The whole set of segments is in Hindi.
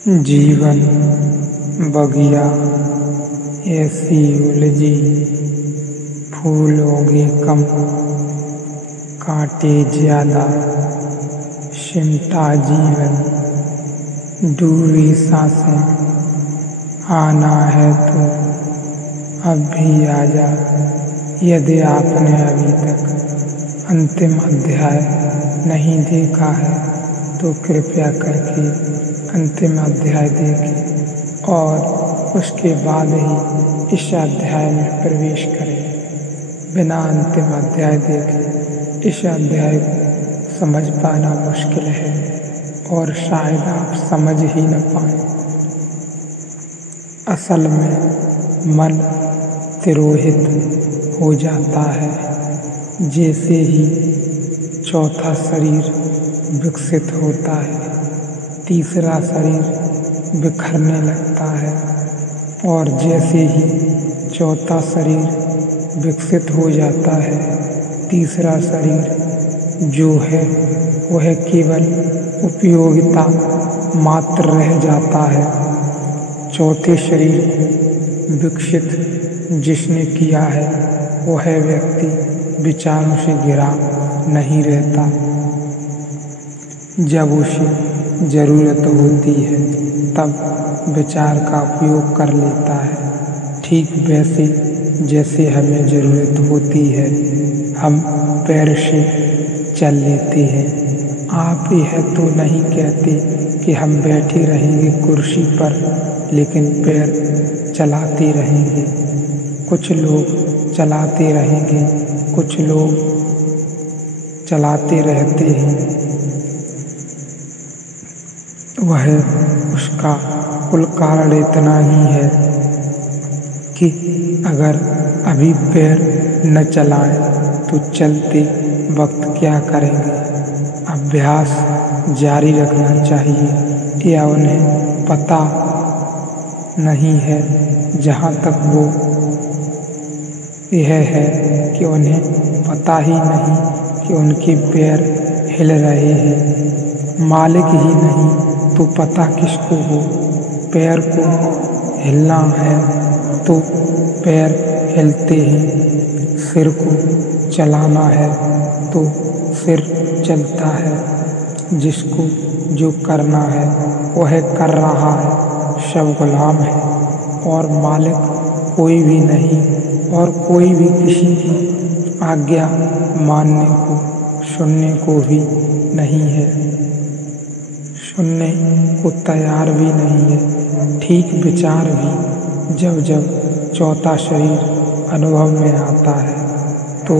जीवन बगिया ऐसी उलझी, फूल उगे कम, कांटे ज्यादा, सिमटा जीवन, डूबी सांसें, आना है तो अब भी आजा। यदि आपने अभी तक अंतिम अध्याय नहीं देखा है तो कृपया करके अंतिम अध्याय देखें और उसके बाद ही इस अध्याय में प्रवेश करें। बिना अंतिम अध्याय देखे इस अध्याय को समझ पाना मुश्किल है और शायद आप समझ ही न पाएं। असल में मन तिरोहित हो जाता है जैसे ही चौथा शरीर विकसित होता है, तीसरा शरीर बिखरने लगता है और जैसे ही चौथा शरीर विकसित हो जाता है, तीसरा शरीर जो है वह केवल उपयोगिता मात्र रह जाता है। चौथे शरीर को विकसित जिसने किया है वह व्यक्ति विचारों से घिरा नहीं रहता। जब उसे ज़रूरत होती है तब विचार का उपयोग कर लेता है। ठीक वैसे जैसे हमें ज़रूरत होती है हम पैर से चल लेते हैं। आप यह तो नहीं कहते कि हम बैठे रहेंगे कुर्सी पर लेकिन पैर चलाते रहेंगे। कुछ लोग चलाते रहेंगे, कुछ लोग चलाते रहते हैं। वह उसका कुल कारण इतना ही है कि अगर अभी पैर न चलाएं तो चलते वक्त क्या करेंगे। अभ्यास जारी रखना चाहिए या उन्हें पता नहीं है। जहाँ तक वो यह है कि उन्हें पता ही नहीं कि उनके पैर हिल रहे हैं। मालिक ही नहीं तो पता किसको हो। पैर को हिलना है तो पैर हिलते हैं, सिर को चलाना है तो सिर चलता है। जिसको जो करना है वह कर रहा है। सब गुलाम है और मालिक कोई भी नहीं और कोई भी किसी की आज्ञा मानने को सुनने को भी नहीं है, सुनने को तैयार भी नहीं है। ठीक विचार भी जब जब चौथा शरीर अनुभव में आता है तो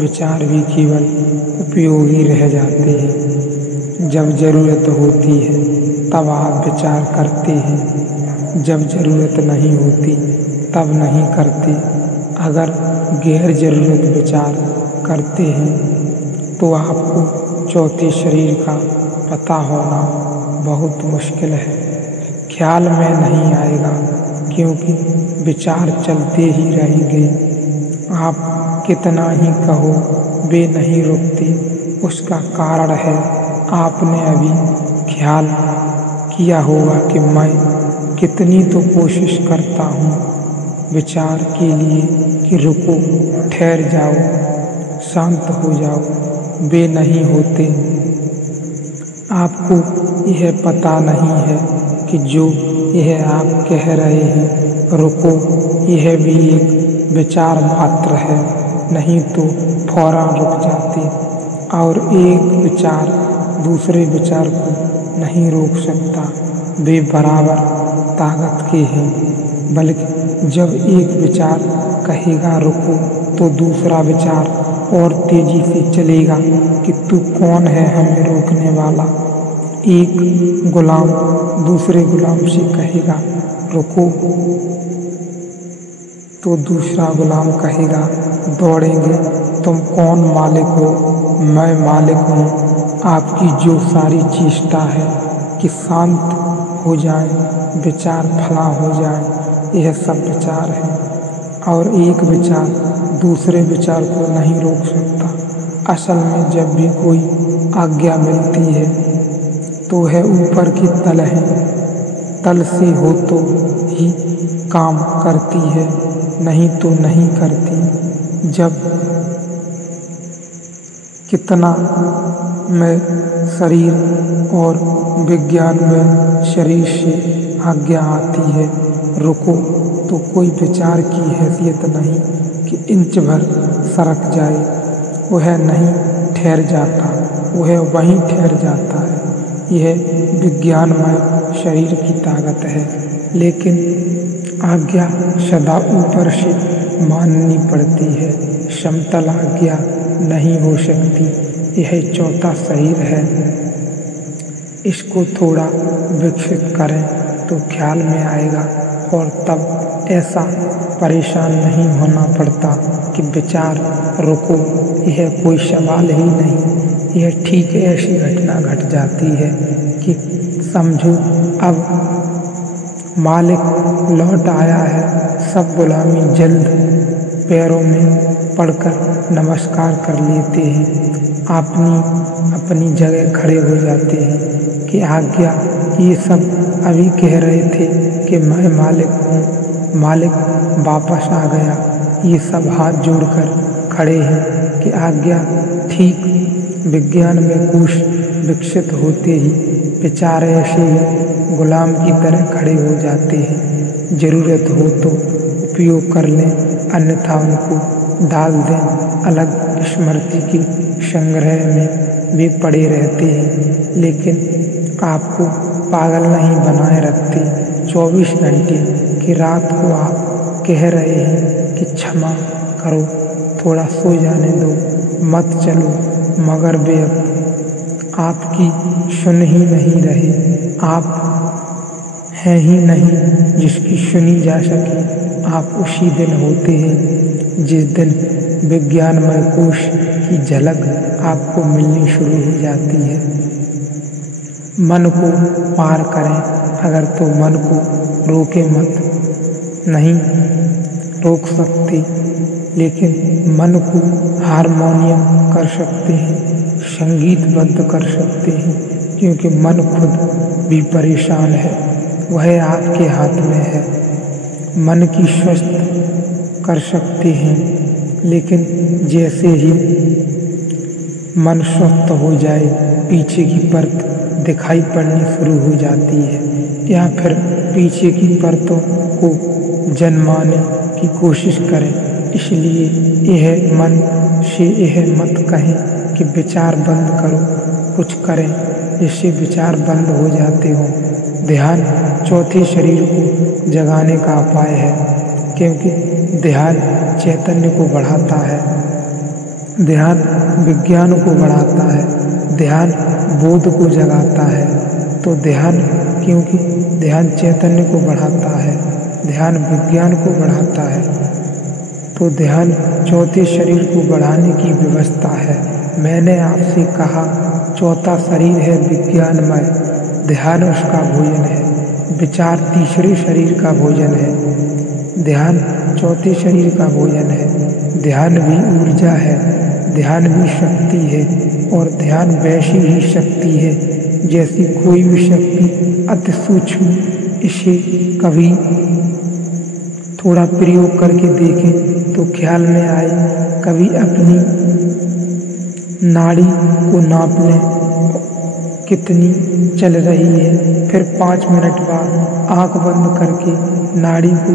विचार भी केवल उपयोगी रह जाते हैं। जब ज़रूरत होती है तब आप विचार करते हैं, जब ज़रूरत नहीं होती तब नहीं करते। अगर गैर ज़रूरत विचार करते हैं तो आपको चौथे शरीर का पता होना बहुत मुश्किल है। ख्याल में नहीं आएगा क्योंकि विचार चलते ही रहेंगे। आप कितना ही कहो वे नहीं रुकते। उसका कारण है आपने अभी ख्याल किया होगा कि मैं कितनी तो कोशिश करता हूँ विचार के लिए कि रुको, ठहर जाओ, शांत हो जाओ। वे नहीं होते। आपको यह पता नहीं है कि जो यह आप कह रहे हैं रुको, यह भी एक विचार मात्र है, नहीं तो फौरन रुक जाते। और एक विचार दूसरे विचार को नहीं रोक सकता। वे बराबर ताकत के हैं। बल्कि जब एक विचार कहेगा रुको तो दूसरा विचार और तेजी से चलेगा कि तू कौन है हमें रोकने वाला। एक गुलाम दूसरे गुलाम से कहेगा रुको तो दूसरा गुलाम कहेगा दौड़ेंगे, तुम कौन मालिक हो। मैं मालिक हूँ। आपकी जो सारी चेष्टा है कि शांत हो जाए, विचार फला हो जाए, यह सब विचार है। और एक विचार दूसरे विचार को नहीं रोक सकता। असल में जब भी कोई आज्ञा मिलती है तो वह ऊपर की तल है तल से हो तो ही काम करती है, नहीं तो नहीं करती। जब कितना में शरीर और विज्ञान में शरीर से आज्ञा आती है रुको, तो कोई विचार की हैसियत नहीं कि इंच भर सरक जाए। वह नहीं ठहर जाता, वह वहीं ठहर जाता है। यह विज्ञानमय शरीर की ताकत है, लेकिन आज्ञा सदा ऊपर से माननी पड़ती है। समतल आज्ञा नहीं हो सकती। यह चौथा शरीर है। इसको थोड़ा विकसित करें तो ख्याल में आएगा, और तब ऐसा परेशान नहीं होना पड़ता कि विचार रुको, यह कोई सवाल ही नहीं। यह ठीक ऐसी घटना घट जाती है कि समझो अब मालिक लौट आया है। सब गुलामी जल्द पैरों में पड़कर नमस्कार कर लेते हैं, अपनी जगह खड़े हो जाते हैं कि आज्ञा। ये सब अभी कह रहे थे कि मैं मालिक हूँ, मालिक वापस आ गया। ये सब हाथ जोड़कर खड़े हैं कि आज्ञा। ठीक विज्ञान में कोश विकसित होते ही विचार ऐसे ही गुलाम की तरह खड़े हो जाते हैं। जरूरत हो तो उपयोग कर लें, अन्यथा उनको डाल दें अलग स्मृति के संग्रह में। वे पड़े रहते हैं, लेकिन आपको पागल नहीं बनाए रखते। 24 घंटे की रात को आप कह रहे हैं कि क्षमा करो, थोड़ा सो जाने दो, मत चलो, मगर वे आपकी सुन ही नहीं रहे। आप हैं ही नहीं जिसकी सुनी जा सके। आप उसी दिन होते हैं जिस दिन विज्ञानमय कोश की झलक आपको मिलनी शुरू हो जाती है। मन को पार करें अगर तो मन को रोके मत। नहीं रोक सकते, लेकिन मन को हारमोनियम कर सकते हैं, संगीतबद्ध कर सकते हैं, क्योंकि मन खुद भी परेशान है। वह आपके हाथ में है। मन की स्वस्थ कर सकते हैं, लेकिन जैसे ही मन स्वस्थ हो जाए पीछे की परत दिखाई पड़नी शुरू हो जाती है, या फिर पीछे की परतों को जन्माने की कोशिश करें। इसलिए यह मन से यह मत कहें कि विचार बंद करो, कुछ करें जिससे विचार बंद हो जाते हो। ध्यान चौथे शरीर को जगाने का उपाय है, क्योंकि ध्यान चैतन्य को बढ़ाता है, ध्यान विज्ञान को बढ़ाता है, ध्यान बोध को जगाता है। तो ध्यान, क्योंकि ध्यान चैतन्य को बढ़ाता है, ध्यान विज्ञान को बढ़ाता है, तो ध्यान चौथे शरीर को बढ़ाने की व्यवस्था है। मैंने आपसे कहा चौथा शरीर है विज्ञानमय, ध्यान उसका भोजन है। विचार तीसरे शरीर का भोजन है, ध्यान चौथे शरीर का भोजन है। ध्यान भी ऊर्जा है, ध्यान भी शक्ति है, और ध्यान वैसी ही शक्ति है जैसी कोई भी शक्ति अति सूक्ष्म। इसे कभी थोड़ा प्रयोग करके देखें तो ख्याल में आए। कभी अपनी नाड़ी को नाप लें कितनी चल रही है, फिर 5 मिनट बाद आंख बंद करके नाड़ी को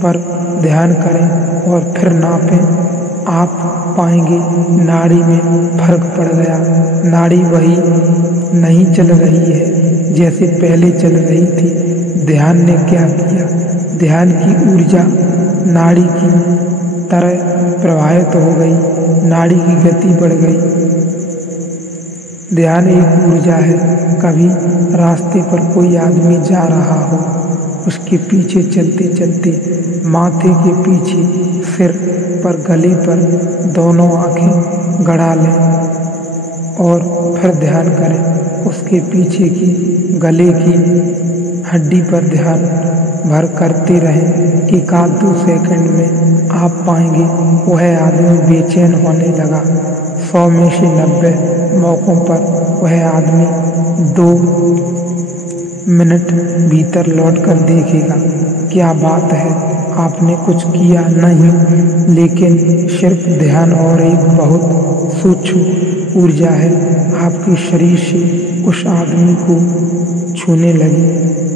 पर ध्यान करें और फिर नापें। आप पाएंगे नाड़ी में फर्क पड़ गया। नाड़ी वही नहीं चल रही है जैसे पहले चल रही थी। ध्यान ने क्या किया? ध्यान की ऊर्जा नाड़ी की तरह प्रवाहित हो गई, नाड़ी की गति बढ़ गई। ध्यान एक ऊर्जा है। कभी रास्ते पर कोई आदमी जा रहा हो, उसके पीछे चलते चलते माथे के पीछे, सिर पर, गले पर दोनों आंखें गड़ा लें और फिर ध्यान करें। उसके पीछे की गले की हड्डी पर ध्यान भर करते रहें। 1-2 सेकंड में आप पाएंगे वह आदमी बेचैन होने लगा। 100 में से 90 मौक़ों पर वह आदमी 2 मिनट भीतर लौट कर देखेगा। क्या बात है, आपने कुछ किया नहीं, लेकिन सिर्फ ध्यान और एक बहुत सूक्ष्म ऊर्जा है आपके शरीर से उस आदमी को छूने लगी।